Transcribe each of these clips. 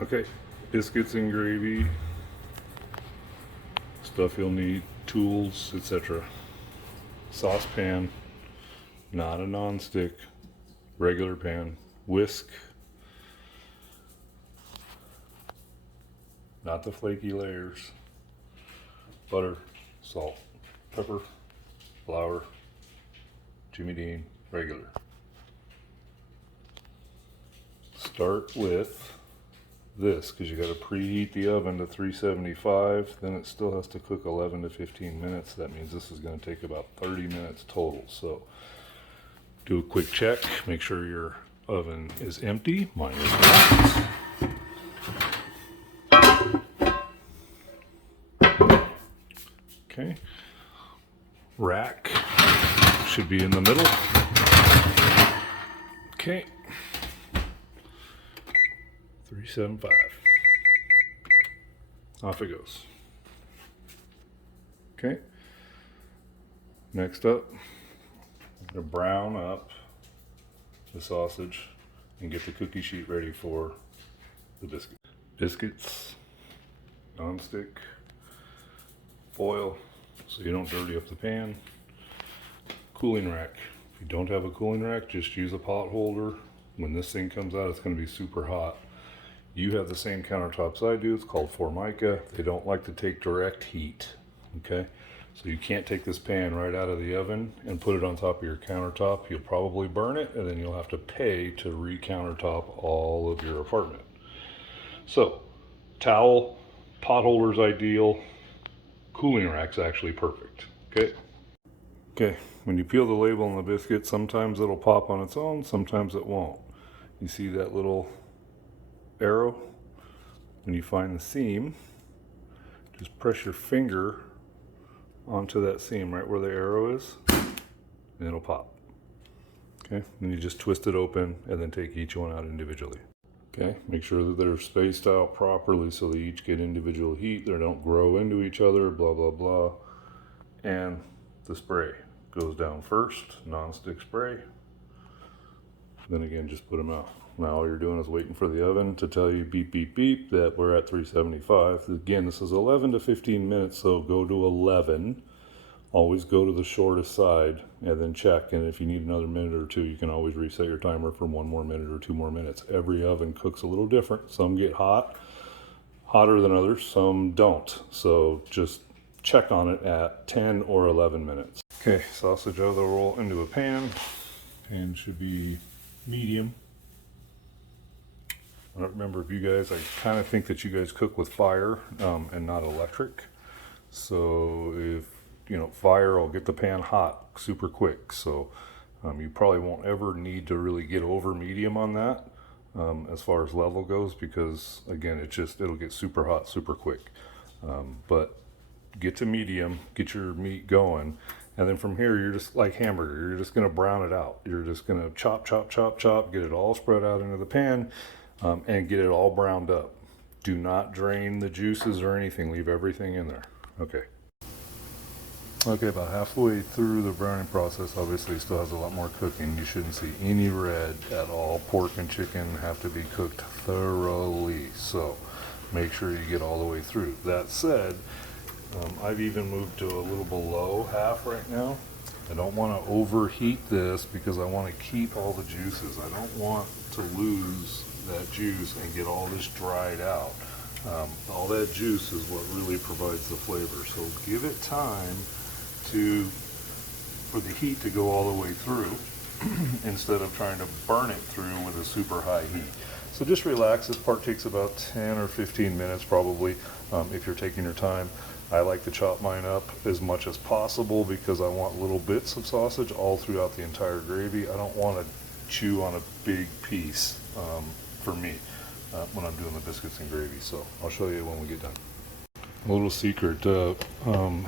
Okay, biscuits and gravy, stuff you'll need, tools, etc. Saucepan, not a non-stick, regular pan, whisk, not the flaky layers, butter, salt, pepper, flour, Jimmy Dean, regular. Start with this because you got to preheat the oven to 375, then it still has to cook 11 to 15 minutes. That means this is going to take about 30 minutes total. So do a quick check, make sure your oven is empty. Mine is not. Okay, rack should be in the middle. Okay, 375. Off it goes. Okay. Next up, I'm going to brown up the sausage and get the cookie sheet ready for the biscuit. Biscuits, non-stick, foil so you don't dirty up the pan. Cooling rack. If you don't have a cooling rack, just use a pot holder. When this thing comes out, it's going to be super hot. You have the same countertops I do. It's called Formica. They don't like to take direct heat. Okay, so you can't take this pan right out of the oven and put it on top of your countertop. You'll probably burn it, and then you'll have to pay to re-countertop all of your apartment. So, towel, pot holder's ideal. Cooling rack's actually perfect. Okay. Okay, when you peel the label on the biscuit, sometimes it'll pop on its own, sometimes it won't. You see that little arrow? When you find the seam, just press your finger onto that seam right where the arrow is, and it'll pop. Okay, then you just twist it open and then take each one out individually. Okay, make sure that they're spaced out properly so they each get individual heat, they don't grow into each other, blah, blah, blah. And the spray goes down first, non-stick spray. Then again, just put them out. Now all you're doing is waiting for the oven to tell you beep, beep, beep that we're at 375. Again, this is 11 to 15 minutes, so go to 11. Always go to the shortest side and then check. And if you need another minute or two, you can always reset your timer for 1 more minute or 2 more minutes. Every oven cooks a little different. Some get hot, hotter than others, some don't. So just check on it at 10 or 11 minutes. Okay, sausage out of the roll into a pan. Pan should be medium. I don't remember if you guys, I kind of think that you guys cook with fire and not electric. So if, fire will get the pan hot super quick. So you probably won't ever need to really get over medium on that as far as level goes, because again, it'll get super hot super quick. But get to medium, get your meat going, and then from here you're just like hamburger, you're just going to brown it out. You're just going to chop, chop, chop, chop, get it all spread out into the pan and get it all browned up. Do not drain the juices or anything, leave everything in there. Okay, about halfway through the browning process, obviously it still has a lot more cooking. You shouldn't see any red at all. Pork and chicken have to be cooked thoroughly, so make sure you get all the way through. That said, I've even moved to a little below half right now. I don't want to overheat this because I want to keep all the juices. I don't want to lose that juice and get all this dried out. All that juice is what really provides the flavor. So give it time for the heat to go all the way through instead of trying to burn it through with a super high heat. So just relax. This part takes about 10 or 15 minutes probably if you're taking your time. I like to chop mine up as much as possible because I want little bits of sausage all throughout the entire gravy. I don't want to chew on a big piece for me when I'm doing the biscuits and gravy. So I'll show you when we get done. A little secret to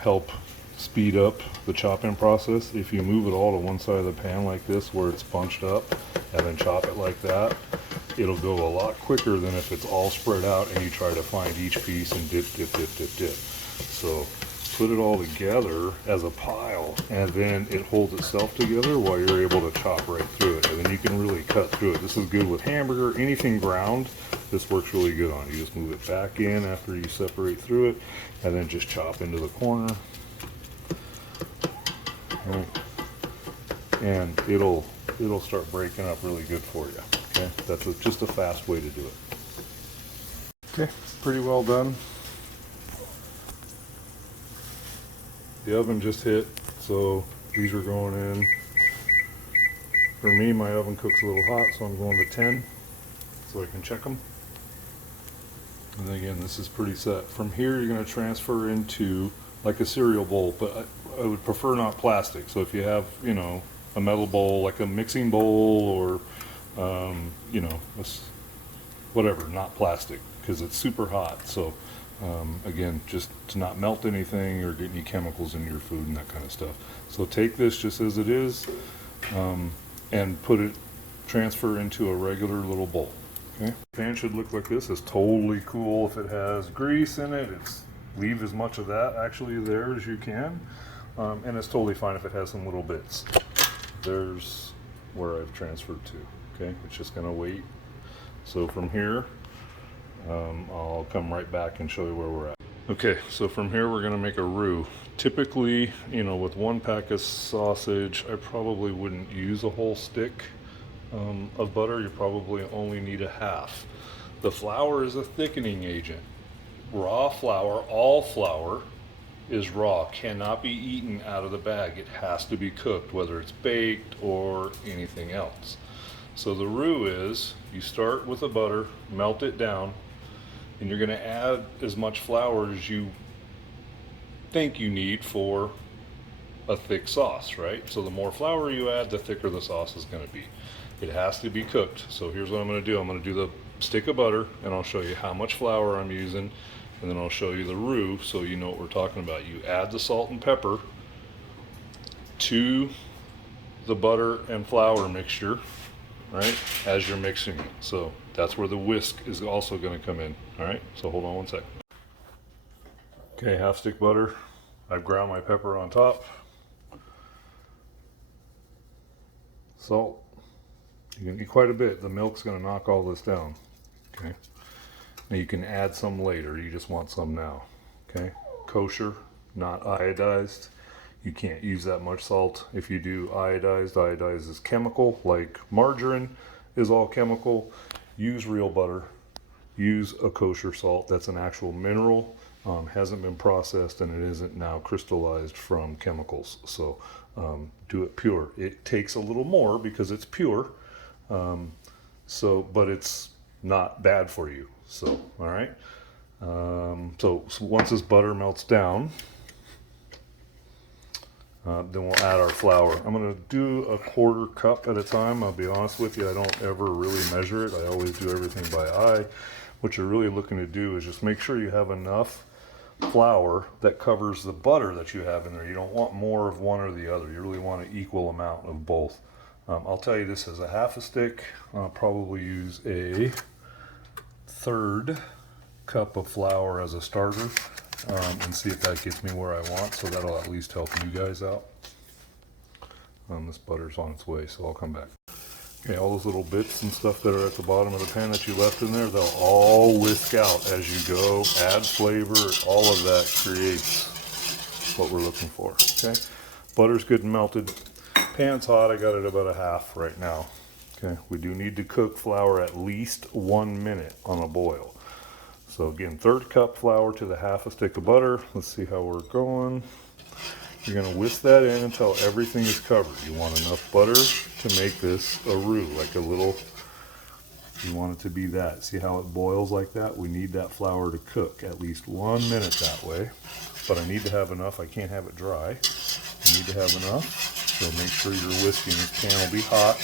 help speed up the chopping process. If you move it all to one side of the pan like this where it's bunched up and then chop it like that, it'll go a lot quicker than if it's all spread out and you try to find each piece and dip, dip, dip, dip, dip. So put it all together as a pile, and then it holds itself together while you're able to chop right through it, and then you can really cut through it. This is good with hamburger, anything ground. This works really good on. You just move it back in after you separate through it, and then just chop into the corner. And it'll start breaking up really good for you. Okay, that's just a fast way to do it. Okay, pretty well done. The oven just hit, so these are going in. For me, my oven cooks a little hot, so I'm going to 10 so I can check them. And then again, this is pretty set. From here, you're going to transfer into like a cereal bowl, but I would prefer not plastic. So if you have, you know, a metal bowl, like a mixing bowl, or you know, whatever, not plastic, because it's super hot. So again, just to not melt anything or get any chemicals in your food and that kind of stuff. So take this just as it is, and transfer into a regular little bowl. Okay, pan should look like this. It's totally cool if it has grease in it. Leave as much of that actually there as you can, and it's totally fine if it has some little bits. There's where I've transferred to. Okay, it's just gonna wait. So from here, I'll come right back and show you where we're at. Okay, so from here we're gonna make a roux. Typically, you know, with one pack of sausage, I probably wouldn't use a whole stick of butter. You probably only need a half. The flour is a thickening agent. Raw flour, all flour is raw, cannot be eaten out of the bag. It has to be cooked, whether it's baked or anything else. So the roux is, you start with the butter, melt it down, and you're gonna add as much flour as you think you need for a thick sauce, right? So the more flour you add, the thicker the sauce is gonna be. It has to be cooked. So here's what I'm gonna do. I'm gonna do the stick of butter, and I'll show you how much flour I'm using, and then I'll show you the roux so you know what we're talking about. You add the salt and pepper to the butter and flour mixture, right, as you're mixing it. So that's where the whisk is also going to come in. All right, so hold on one sec. Okay, half stick butter. I've ground my pepper on top. Salt. You can eat quite a bit. The milk's going to knock all this down. Okay. Now you can add some later. You just want some now. Okay. Kosher, not iodized. You can't use that much salt. If you do iodized is chemical, like margarine is all chemical. Use real butter. Use a kosher salt. That's an actual mineral. Hasn't been processed, and it isn't now crystallized from chemicals. So do it pure. It takes a little more because it's pure. But it's not bad for you. So, all right. So once this butter melts down, then we'll add our flour. I'm going to do a 1/4 cup at a time. I'll be honest with you, I don't ever really measure it. I always do everything by eye. What you're really looking to do is just make sure you have enough flour that covers the butter that you have in there. You don't want more of one or the other. You really want an equal amount of both. I'll tell you, this is a half a stick. I'll probably use a 1/3 cup of flour as a starter, and see if that gets me where I want. So that'll at least help you guys out. This butter's on its way, so I'll come back. Okay, all those little bits and stuff that are at the bottom of the pan that you left in there, they'll all whisk out as you go. Add flavor. All of that creates what we're looking for. Okay, butter's good and melted. Pan's hot. I got it about a half right now. Okay, we do need to cook flour at least 1 minute on a boil. So again, 1/3 cup flour to the half a stick of butter. Let's see how we're going. You're going to whisk that in until everything is covered. You want enough butter to make this a roux, like a little, you want it to be that. See how it boils like that? We need that flour to cook at least 1 minute that way. But I need to have enough. I can't have it dry. I need to have enough. So make sure you're whisking. This pan will be hot.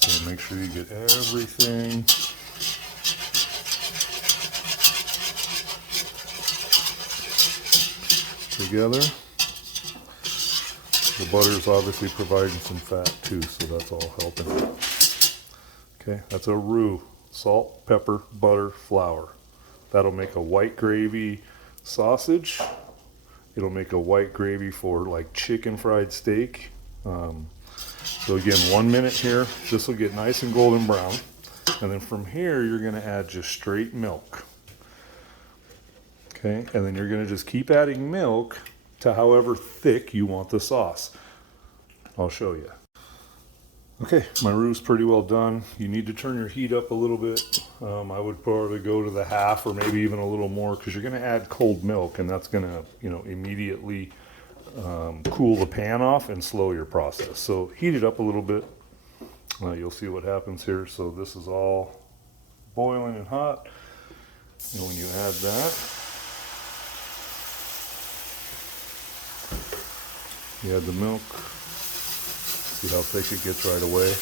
So make sure you get everything together. The butter is obviously providing some fat too, so that's all helping. Okay, that's a roux. Salt, pepper, butter, flour. That'll make a white gravy sausage It'll make a white gravy for like chicken fried steak. So again, 1 minute here. This will get nice and golden brown. And then from here, you're gonna add just straight milk. Okay, and then you're gonna just keep adding milk to however thick you want the sauce. I'll show you. Okay, my roux's pretty well done. You need to turn your heat up a little bit. I would probably go to the half or maybe even a little more, because you're gonna add cold milk, and that's gonna, immediately cool the pan off and slow your process. So heat it up a little bit. You'll see what happens here. So this is all boiling and hot. And when you add that, you add the milk. See how thick it gets right away.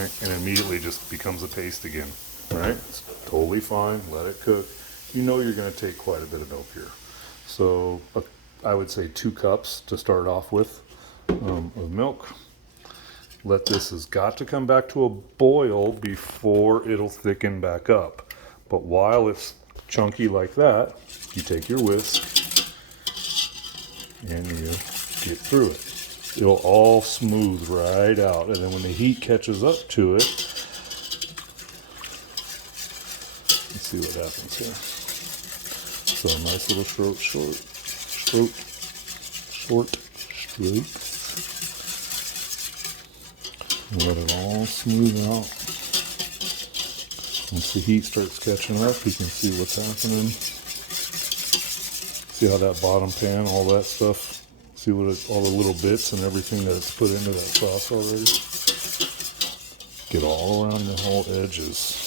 Right, and immediately just becomes a paste again. Right? It's totally fine. Let it cook. You know you're going to take quite a bit of milk here. So I would say 2 cups to start off with of milk. This has got to come back to a boil before it'll thicken back up. But while it's chunky like that, you take your whisk and you get through it. It'll all smooth right out. And then when the heat catches up to it, let's see what happens here. So a nice little short strokes. Let it all smooth out. Once the heat starts catching up, you can see what's happening. See how that bottom pan, all that stuff, see all the little bits and everything that it's put into that sauce already. Get all around the whole edges.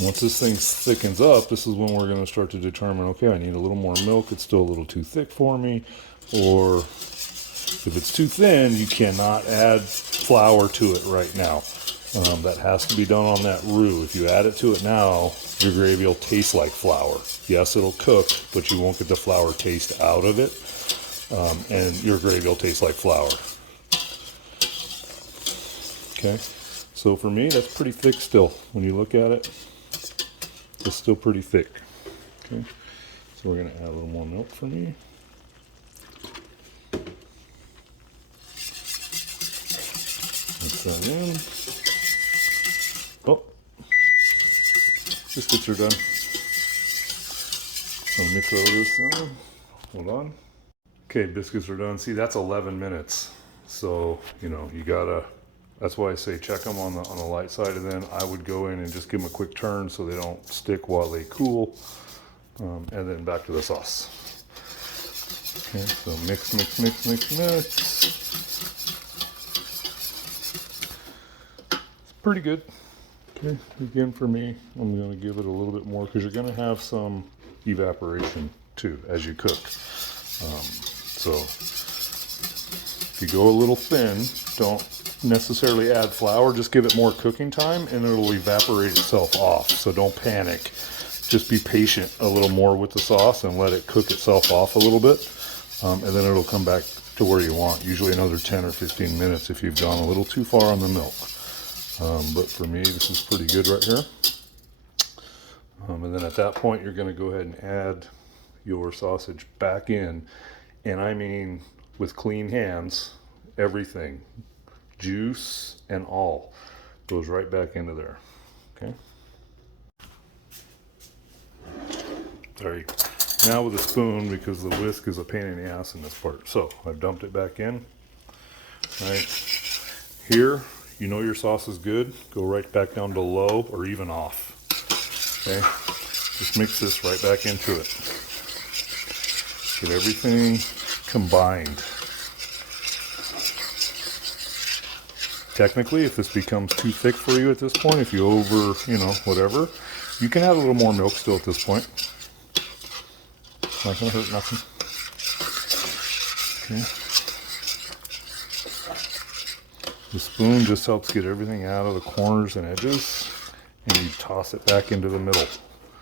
Once this thing thickens up, this is when we're going to start to determine, okay, I need a little more milk. It's still a little too thick for me. Or if it's too thin, you cannot add flour to it right now. That has to be done on that roux. If you add it to it now, your gravy will taste like flour. Yes, it'll cook, but you won't get the flour taste out of it. And your gravy will taste like flour. Okay, so for me, that's pretty thick still. When you look at it, it's still pretty thick. Okay, so we're gonna add a little more milk for me. Mix that in. Oh, biscuits are done. I'll mix over this now. Hold on. Okay, biscuits are done. See, that's 11 minutes. So, you gotta, that's why I say check them on the light side, and then I would go in and just give them a quick turn so they don't stick while they cool, and then back to the sauce. Okay, so mix. It's pretty good. Okay, again for me, I'm going to give it a little bit more because you're going to have some evaporation too as you cook. So if you go a little thin, don't necessarily add flour, just give it more cooking time and it'll evaporate itself off. So don't panic. Just be patient a little more with the sauce and let it cook itself off a little bit. And then it'll come back to where you want. Usually another 10 or 15 minutes if you've gone a little too far on the milk. But for me, this is pretty good right here. And then at that point, you're going to go ahead and add your sausage back in. And I mean, with clean hands, everything, juice and all, goes right back into there. Okay. There you go. Now with a spoon, because the whisk is a pain in the ass in this part. So I've dumped it back in. Right here, you know your sauce is good. Go right back down to low or even off. Okay, just mix this right back into it. Get everything combined. Technically, if this becomes too thick for you at this point, if you over, whatever, you can add a little more milk still at this point. Not gonna hurt nothing. Okay. The spoon just helps get everything out of the corners and edges, and you toss it back into the middle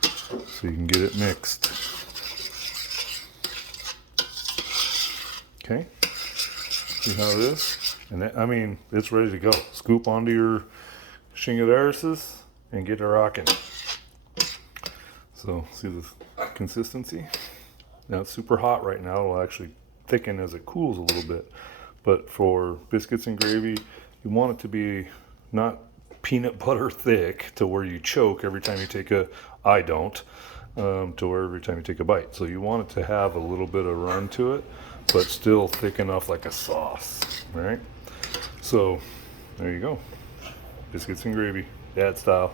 so you can get it mixed. Okay. See how it is? And that, it's ready to go. Scoop onto your chingaderises and get it rocking. So see the consistency? Now it's super hot right now. It'll actually thicken as it cools a little bit. But for biscuits and gravy, you want it to be not peanut butter thick to where you choke every time you take a, I don't, to where every time you take a bite. So you want it to have a little bit of run to it, but still thick enough like a sauce, right? So there you go. Biscuits and gravy, dad style.